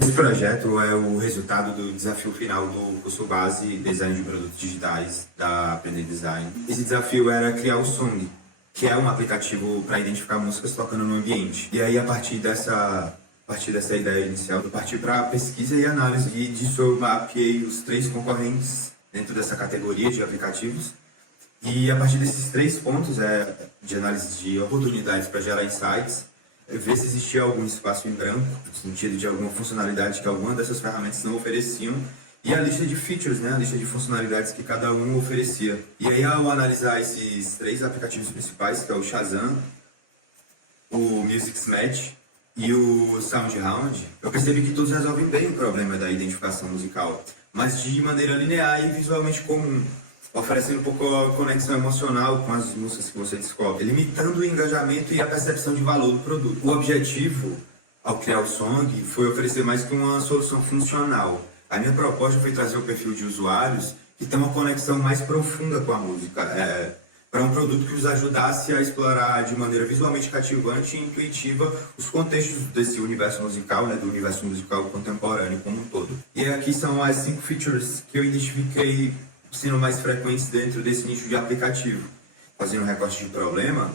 Esse projeto é o resultado do desafio final do curso base Design de Produtos Digitais da Aprender Design. Esse desafio era criar o Song, que é um aplicativo para identificar músicas tocando no ambiente. E aí, a partir dessa ideia inicial, eu parti para pesquisa e análise, e disso eu mapeei os 3 concorrentes dentro dessa categoria de aplicativos. E a partir desses 3 pontos de análise de oportunidades para gerar insights, ver se existia algum espaço em branco, no sentido de alguma funcionalidade que alguma dessas ferramentas não ofereciam, e a lista de features, né, a lista de funcionalidades que cada um oferecia. E aí, ao analisar esses 3 aplicativos principais, que é o Shazam, o Musicsmatch e o SoundHound, eu percebi que todos resolvem bem o problema da identificação musical, mas de maneira linear e visualmente comum, oferecendo um pouco a conexão emocional com as músicas que você descobre, limitando o engajamento e a percepção de valor do produto. O objetivo, ao criar o Song, foi oferecer mais que uma solução funcional. A minha proposta foi trazer o perfil de usuários que tem uma conexão mais profunda com a música, para um produto que os ajudasse a explorar de maneira visualmente cativante e intuitiva os contextos desse universo musical, né, do universo musical contemporâneo como um todo. E aqui são as 5 features que eu identifiquei sendo mais frequentes dentro desse nicho de aplicativo. Fazendo um recorte de problema,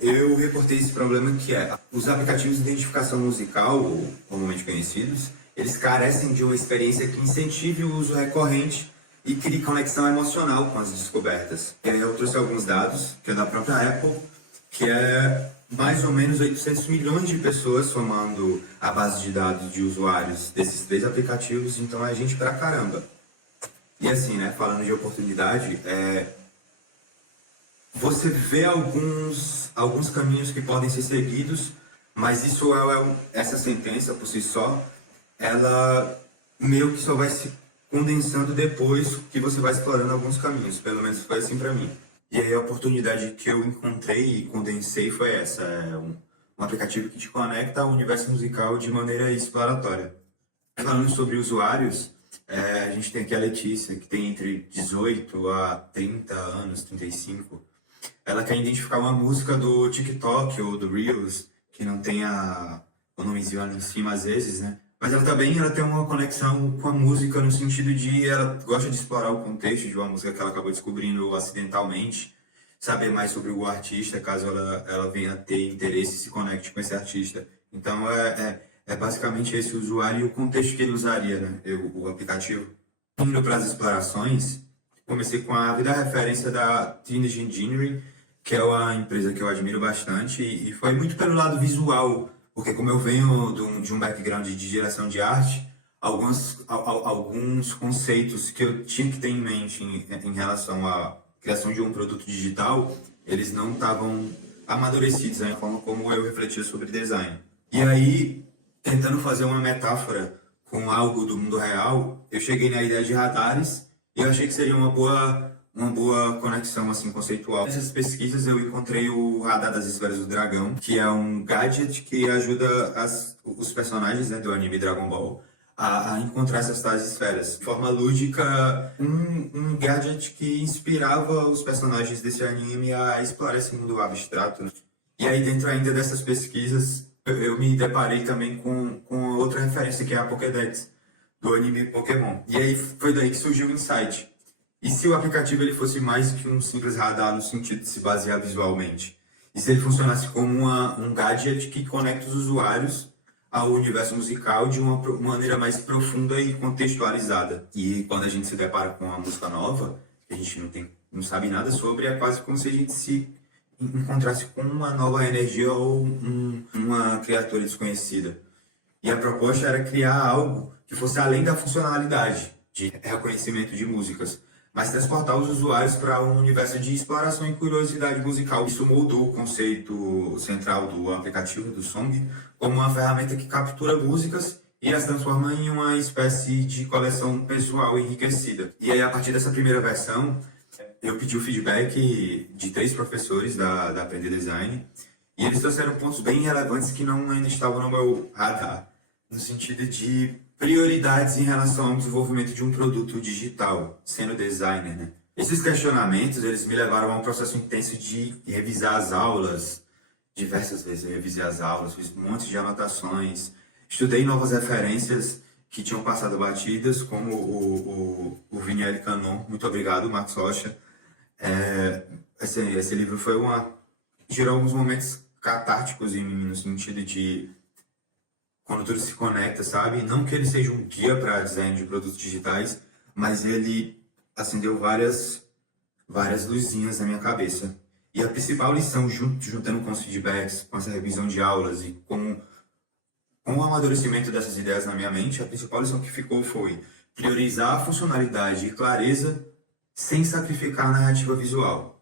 eu reportei esse problema que os aplicativos de identificação musical, ou comumente conhecidos, eles carecem de uma experiência que incentive o uso recorrente e crie conexão emocional com as descobertas. E aí eu trouxe alguns dados, que é da própria Apple, que é mais ou menos 800 milhões de pessoas somando a base de dados de usuários desses 3 aplicativos, então é gente pra caramba. E assim, né, falando de oportunidade, você vê alguns caminhos que podem ser seguidos, mas isso essa sentença por si só, ela meio que só vai se condensando depois que você vai explorando alguns caminhos, pelo menos foi assim para mim. E aí a oportunidade que eu encontrei e condensei foi essa, um aplicativo que te conecta ao universo musical de maneira exploratória. Falando sobre usuários, a gente tem aqui a Letícia, que tem entre 18 a 30 anos, 35. Ela quer identificar uma música do TikTok ou do Reels, que não tem o nomezinho ali em cima às vezes, né? Mas ela tem uma conexão com a música no sentido de ela gosta de explorar o contexto de uma música que ela acabou descobrindo acidentalmente, saber mais sobre o artista, caso ela venha a ter interesse e se conecte com esse artista. Então é basicamente esse usuário e o contexto que ele usaria, né? O aplicativo. Indo para as explorações, comecei com a ávida referência da Teenage Engineering, que é uma empresa que eu admiro bastante, e foi muito pelo lado visual, porque como eu venho de um background de direção de arte, alguns conceitos que eu tinha que ter em mente em relação à criação de um produto digital, eles não estavam amadurecidos, né? A forma como eu refletia sobre design. E aí, tentando fazer uma metáfora com algo do mundo real, eu cheguei na ideia de radares e eu achei que seria uma boa conexão assim, conceitual. Nessas pesquisas eu encontrei o Radar das Esferas do Dragão, que é um gadget que ajuda os personagens, né, do anime Dragon Ball a encontrar essas tais esferas. De forma lúdica, um gadget que inspirava os personagens desse anime a explorar esse mundo abstrato, né? E aí, dentro ainda dessas pesquisas, eu me deparei também com outra referência, que é a Pokédex, do anime Pokémon. E aí foi daí que surgiu o insight. E se o aplicativo ele fosse mais que um simples radar no sentido de se basear visualmente? E se ele funcionasse como um gadget que conecta os usuários ao universo musical de uma maneira mais profunda e contextualizada? E quando a gente se depara com uma música nova, que a gente não sabe nada sobre, é quase como se a gente se encontrasse com uma nova energia ou uma criatura desconhecida. E a proposta era criar algo que fosse além da funcionalidade de reconhecimento de músicas, mas transportar os usuários para um universo de exploração e curiosidade musical. Isso moldou o conceito central do aplicativo, do Song, como uma ferramenta que captura músicas e as transforma em uma espécie de coleção pessoal enriquecida. E aí, a partir dessa primeira versão, eu pedi o feedback de 3 professores da Aprender Design, e eles trouxeram pontos bem relevantes que ainda estavam no meu radar, no sentido de prioridades em relação ao desenvolvimento de um produto digital, sendo designer, né? Esses questionamentos, eles me levaram a um processo intenso de revisar as aulas, diversas vezes eu revisei as aulas, fiz um monte de anotações, Estudei novas referências que tinham passado batidas, como o Vignelli Canon. Muito obrigado, Marcos Rocha. Esse livro gerou alguns momentos catárticos em mim, no sentido de quando tudo se conecta, sabe? Não que ele seja um guia para design de produtos digitais, mas ele acendeu várias luzinhas na minha cabeça. E a principal lição, juntando com os feedbacks, com essa revisão de aulas e com o amadurecimento dessas ideias na minha mente, a principal lição que ficou foi priorizar a funcionalidade e clareza sem sacrificar a narrativa visual.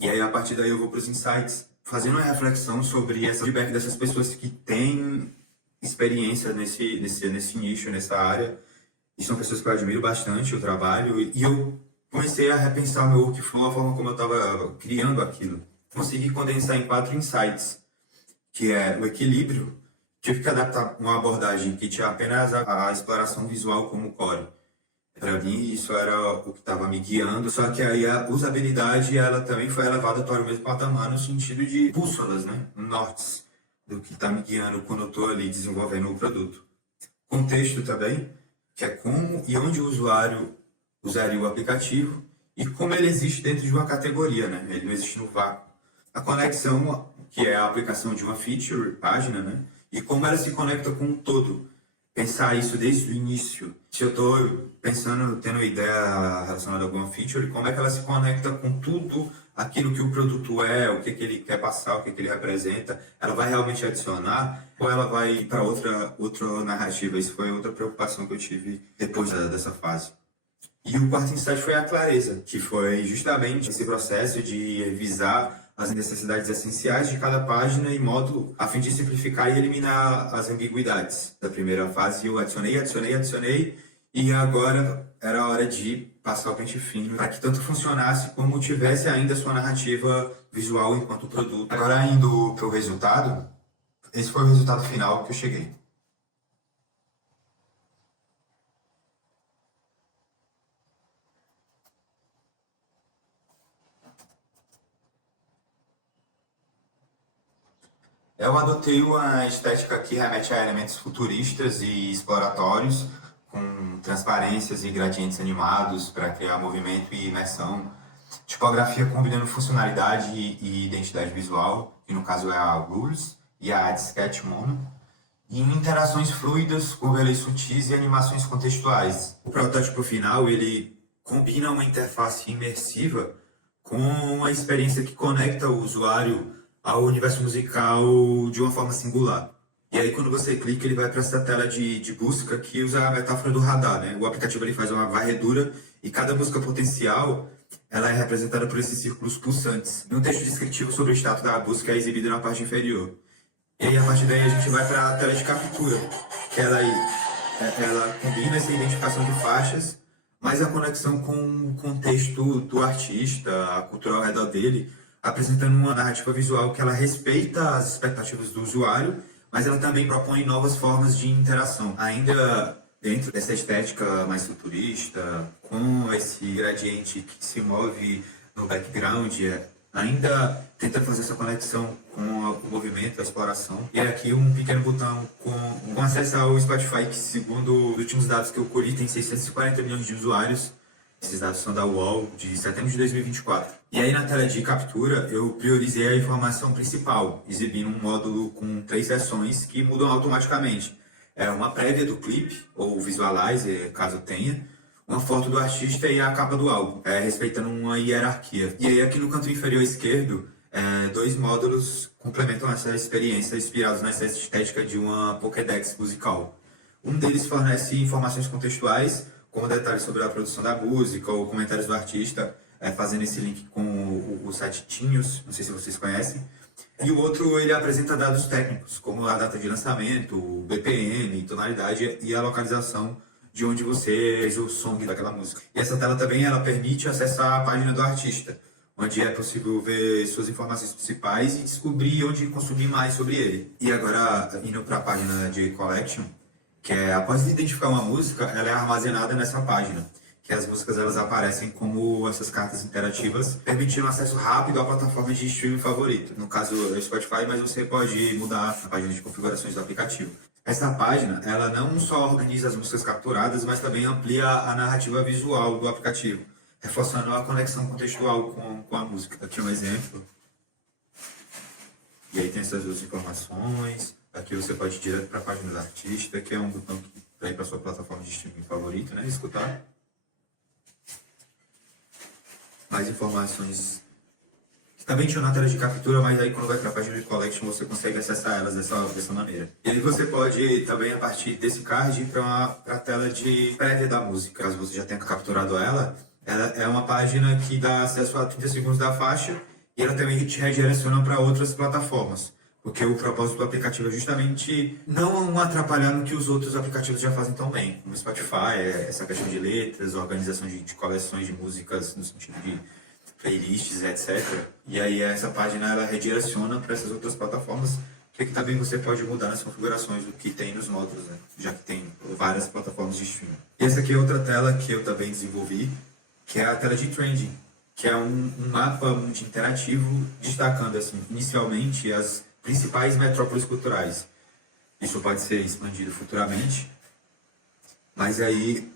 E aí, a partir daí, eu vou para os insights, fazendo uma reflexão sobre esse feedback dessas pessoas que têm experiência nesse nicho, nessa área. E são pessoas que eu admiro bastante o trabalho. E eu comecei a repensar o meu workflow, a forma como eu estava criando aquilo. Consegui condensar em 4 insights, que é o equilíbrio. Tive que adaptar uma abordagem que tinha apenas a exploração visual como core. Para mim, isso era o que estava me guiando, só que aí a usabilidade ela também foi elevada para o mesmo patamar no sentido de bússolas, né? Nortes do que está me guiando quando eu estou ali desenvolvendo o produto. Contexto também, que é como e onde o usuário usaria o aplicativo e como ele existe dentro de uma categoria, né? Ele não existe no vácuo. A conexão, que é a aplicação de uma feature, página, né? E como ela se conecta com um todo. Pensar isso desde o início. Se eu estou pensando, tendo uma ideia relacionada a alguma feature, como é que ela se conecta com tudo aquilo que o produto é, o que ele quer passar, o que ele representa. Ela vai realmente adicionar ou ela vai para outra narrativa? Isso foi outra preocupação que eu tive depois dessa fase. E o quarto insight foi a clareza, que foi justamente esse processo de revisar as necessidades essenciais de cada página e módulo, a fim de simplificar e eliminar as ambiguidades. Da primeira fase eu adicionei, e agora era a hora de passar o pente fino para que tanto funcionasse como tivesse ainda a sua narrativa visual enquanto produto. Agora indo para o resultado, esse foi o resultado final que eu cheguei. Eu adotei uma estética que remete a elementos futuristas e exploratórios, com transparências e gradientes animados para criar movimento e imersão. Tipografia combinando funcionalidade e identidade visual, que no caso é a Rules e a Sketch Mono. E interações fluidas, overlays sutis e animações contextuais. O protótipo final ele combina uma interface imersiva com uma experiência que conecta o usuário ao universo musical de uma forma singular. E aí quando você clica, ele vai para essa tela de busca que usa a metáfora do radar, né? O aplicativo ele faz uma varredura e cada busca potencial ela é representada por esses círculos pulsantes. E um texto descritivo sobre o status da busca é exibido na parte inferior. E aí a partir daí a gente vai para a tela de captura, que ela combina essa identificação de faixas, mas a conexão com o contexto do artista, a cultura ao redor dele, apresentando uma narrativa visual que ela respeita as expectativas do usuário, mas ela também propõe novas formas de interação. Ainda dentro dessa estética mais futurista, com esse gradiente que se move no background, ainda tenta fazer essa conexão com o movimento, a exploração. E aqui um pequeno botão com acesso ao Spotify, que segundo os últimos dados que eu colhi, tem 640 milhões de usuários. Esses dados são da UOL, de setembro de 2024. E aí na tela de captura, eu priorizei a informação principal, exibindo um módulo com 3 seções que mudam automaticamente. É uma prévia do clipe, ou visualizer, caso tenha, uma foto do artista e a capa do álbum, respeitando uma hierarquia. E aí aqui no canto inferior esquerdo, 2 módulos complementam essa experiência, inspirados nessa estética de uma Pokédex musical. Um deles fornece informações contextuais, como detalhes sobre a produção da música ou comentários do artista, fazendo esse link com o site Tinhos, não sei se vocês conhecem. E o outro, ele apresenta dados técnicos, como a data de lançamento, o BPM, tonalidade e a localização de onde você fez o som daquela música. E essa tela também ela permite acessar a página do artista, onde é possível ver suas informações principais e descobrir onde consumir mais sobre ele. E agora, indo para a página de Collection, que é após identificar uma música, ela é armazenada nessa página, que as músicas elas aparecem como essas cartas interativas, permitindo acesso rápido à plataforma de streaming favorito. No caso, é o Spotify, mas você pode mudar a página de configurações do aplicativo. Essa página, ela não só organiza as músicas capturadas, mas também amplia a narrativa visual do aplicativo, reforçando a conexão contextual com a música. Aqui um exemplo. E aí tem essas duas informações. Aqui você pode ir direto para a página do artista, que é um botão para ir para sua plataforma de streaming favorita, né? Escutar. Mais informações que também tinham na tela de captura, mas aí quando vai para a página de collection você consegue acessar elas dessa maneira. E aí você pode também, a partir desse card, ir para a tela de prévia da música. Caso você já tenha capturado ela é uma página que dá acesso a 30 segundos da faixa e ela também te redireciona para outras plataformas. Porque o propósito do aplicativo é justamente não atrapalhar no que os outros aplicativos já fazem tão bem, como o Spotify, essa questão de letras, organização de coleções de músicas no sentido de playlists, etc. E aí essa página ela redireciona para essas outras plataformas, que também você pode mudar nas configurações do que tem nos módulos, né? Já que tem várias plataformas de streaming. E essa aqui é outra tela que eu também desenvolvi, que é a tela de trending, que é um mapa muito interativo, destacando assim, inicialmente as principais metrópoles culturais. Isso pode ser expandido futuramente, mas aí,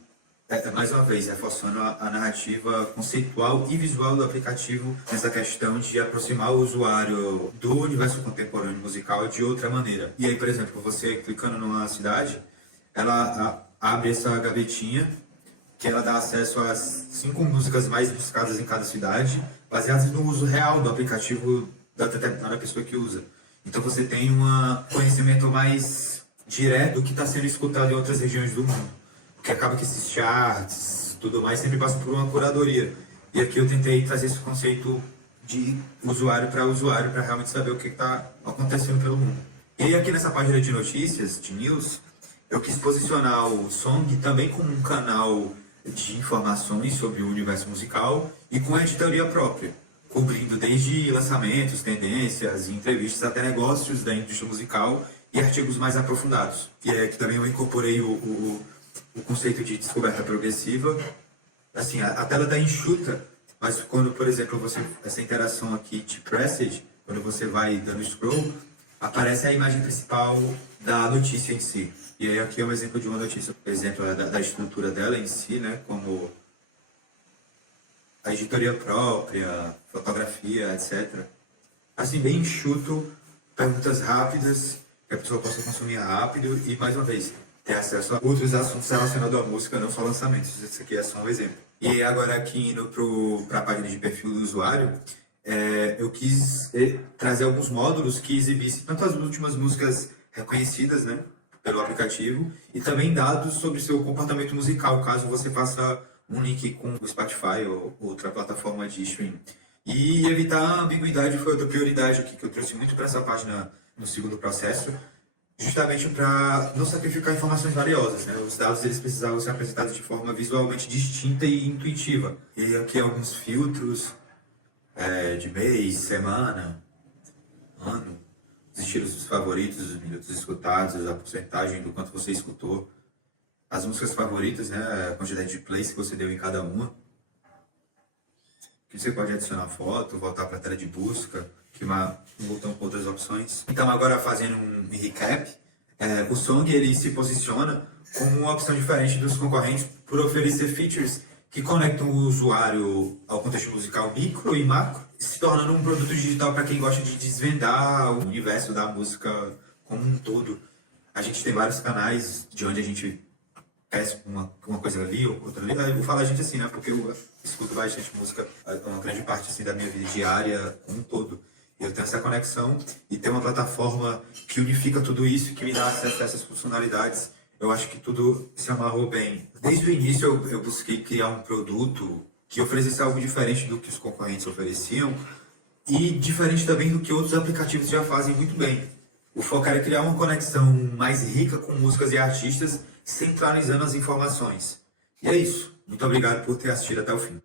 mais uma vez, reforçando a narrativa conceitual e visual do aplicativo nessa questão de aproximar o usuário do universo contemporâneo musical de outra maneira. E aí, por exemplo, você clicando numa cidade, ela abre essa gavetinha que ela dá acesso às 5 músicas mais buscadas em cada cidade, baseadas no uso real do aplicativo da determinada pessoa que usa. Então você tem um conhecimento mais direto do que está sendo escutado em outras regiões do mundo. Porque acaba que esses charts, tudo mais, sempre passam por uma curadoria. E aqui eu tentei trazer esse conceito de usuário, para realmente saber o que está acontecendo pelo mundo. E aí aqui nessa página de notícias, de news, eu quis posicionar o Song também como um canal de informações sobre o universo musical e com a editoria própria, cobrindo desde lançamentos, tendências e entrevistas até negócios da indústria musical e artigos mais aprofundados. E é que também eu incorporei o conceito de descoberta progressiva. Assim, a tela está enxuta, mas quando, por exemplo, essa interação aqui de Presage, quando você vai dando scroll, aparece a imagem principal da notícia em si. E aí aqui é um exemplo de uma notícia, por exemplo, da estrutura dela em si, né, como a editoria própria, fotografia, etc. Assim, bem enxuto, perguntas rápidas, que a pessoa possa consumir rápido e, mais uma vez, ter acesso a outros assuntos relacionados à música, não só lançamentos. Esse aqui é só um exemplo. E agora aqui indo para a página de perfil do usuário, eu quis trazer alguns módulos que exibissem tanto as últimas músicas reconhecidas, né, pelo aplicativo, e também dados sobre seu comportamento musical, caso você faça um link com o Spotify ou outra plataforma de streaming. E evitar a ambiguidade foi outra prioridade aqui, que eu trouxe muito para essa página no segundo processo, justamente para não sacrificar informações valiosas, né? Os dados eles precisavam ser apresentados de forma visualmente distinta e intuitiva. E aqui alguns filtros de mês, semana, ano, os estilos favoritos, os minutos escutados, a porcentagem do quanto você escutou, as músicas favoritas, né, a quantidade de plays que você deu em cada uma. Aqui você pode adicionar foto, voltar para a tela de busca, que um botão com outras opções. Então agora fazendo um recap, o Song ele se posiciona como uma opção diferente dos concorrentes por oferecer features que conectam o usuário ao contexto musical micro e macro, se tornando um produto digital para quem gosta de desvendar o universo da música como um todo. A gente tem vários canais de onde a gente peça uma coisa ali ou outra ali. Eu vou falar a gente assim, né? Porque eu escuto bastante música, uma grande parte assim, da minha vida diária como um todo. Eu tenho essa conexão e ter uma plataforma que unifica tudo isso, que me dá acesso a essas funcionalidades. Eu acho que tudo se amarrou bem. Desde o início eu busquei criar um produto que oferecesse algo diferente do que os concorrentes ofereciam e diferente também do que outros aplicativos já fazem muito bem. O foco era criar uma conexão mais rica com músicas e artistas, centralizando as informações. E é isso. Muito obrigado por ter assistido até o fim.